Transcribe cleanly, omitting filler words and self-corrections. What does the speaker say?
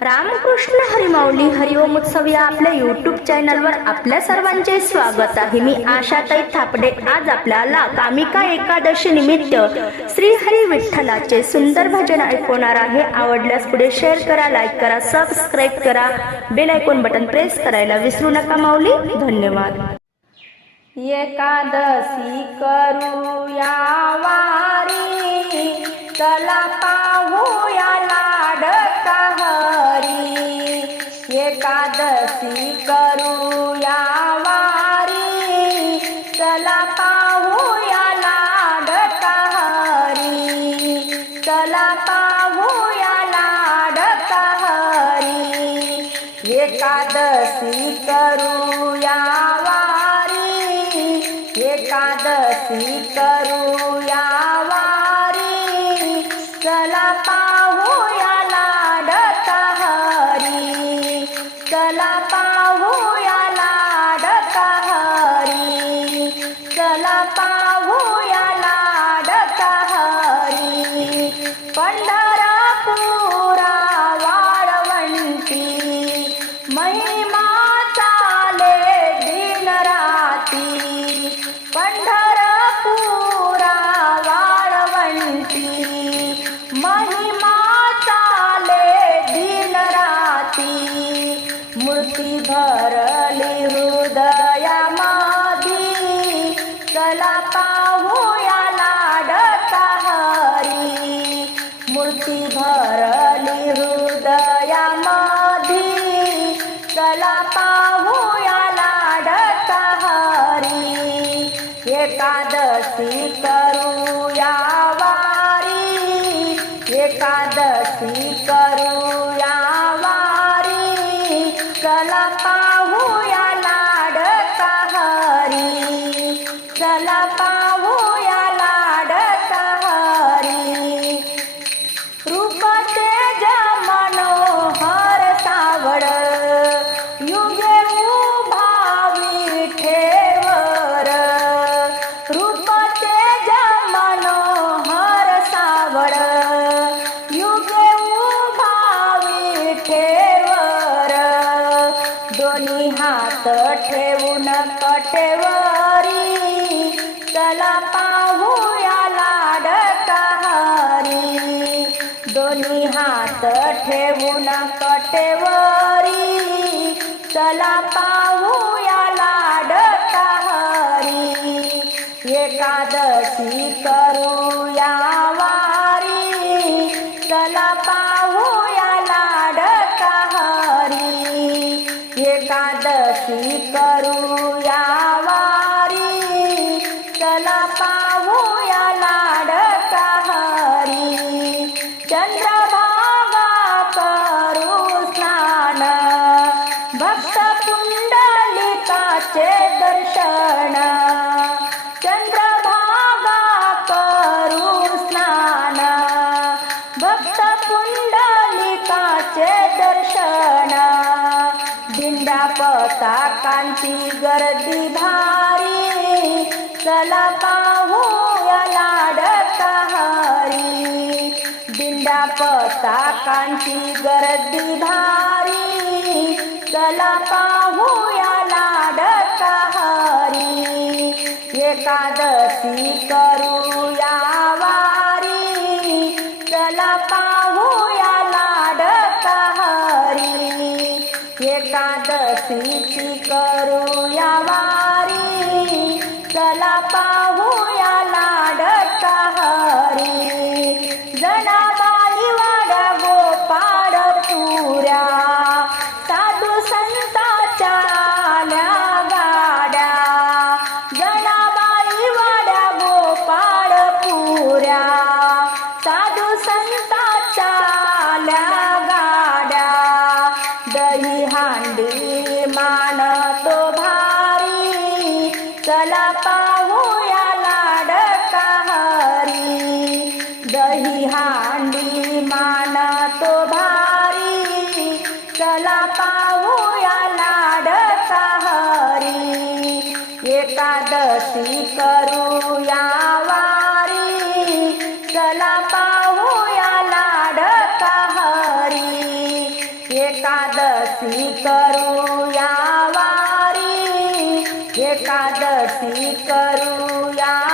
रामकृष्ण हरिमाऊली हरिओम उत्सव या आपल्या यूट्यूब चॅनलवर आपल्या सर्वांचे स्वागत आहे। मी आशाताई थापडे आज आपल्याला कामिका एकादशी निमित्त श्री हरी विठ्ठलाचे सुंदर भजन ऐकवणार आहे। आवडल्यास पुढे शेअर करा, लाईक करा, सबस्क्राईब करा, बेल आयकॉन बटन प्रेस करायला विसरू नका माऊली। धन्यवाद। एकादशी करूया वारी, चला पाहूया लाडका हरी। एकादशी करूया वारी, चला पाहूया लाडका हरी। चला पाहूया लाडका हरी। एकादशी करूया एकादशी करूया वारी, चला पाहूया लाडका हरी। चला पाहूया लाडका हरी। चला पाहूया लाडका हरी। पंढरपुरा वाळवंटी महिमा चाले दिन राती। पंढरपुरा वाळवंटी महिमा चाले दिन राती। मूर्ती भरली हृदयामधी, चला पाहूया लाडका हरी। मूर्ती भरली हृदयामधी, चला पाहूया लाडका हरी। एकादशी करूया वारी, एकादशी करूया वारी, चला पाहूया लाडका हरी। चला पाहूया लाडका हरी। रूप तेज मनोहर सावळ, युगे उभा विठेवर। रूप तेज मनोहर सावळ, युगे उभा विठेवर। दोन्ही हात ठेवून कटेवरी, चला पाहूया लाडका हरी। दोन्ही हात ठेवून कटेवरी, चला पाहूया लाडका हरी। एकादशी करूया वारी, चला पाहूया लाडका हरी। एकादशी करूया वारी, चला पाहूया लाडका हरी। चंद्रभागा करू स्नान, भक्त पुंडलिकाचे दर्शन। चंद्रभागा करू स्नान, भक्त पुंडलिकाचे दर्शन। दिंड्या पताकांची गर्दी भारी, चला पाहूया लाडका हरी। दिंड्या पताकांची गर्दी भारी, चला पाहूया लाडका हरी। एकादशी करूया वारी, चला पाहूया लाडका हरी। एकादशीची करूया वारी, चला पाहूया लाडका हरी। जनाबाई वाड्या गोपाळपुऱ्या, साधू संतांच्या आल्या गाड्या। जनाबाई वाड्या गोपाळपुऱ्या, साधू संतांच्या आल्या गाड्या। दही हांडी मानतो भारी, चला पाहूया लाडका हरी। दही हांडी मानतो भारी, चला पाहूया लाडका हरी। एकादशी करूया वारी, चला पाहूया लाडका एकादशी करूया वारी, एकादशी करूया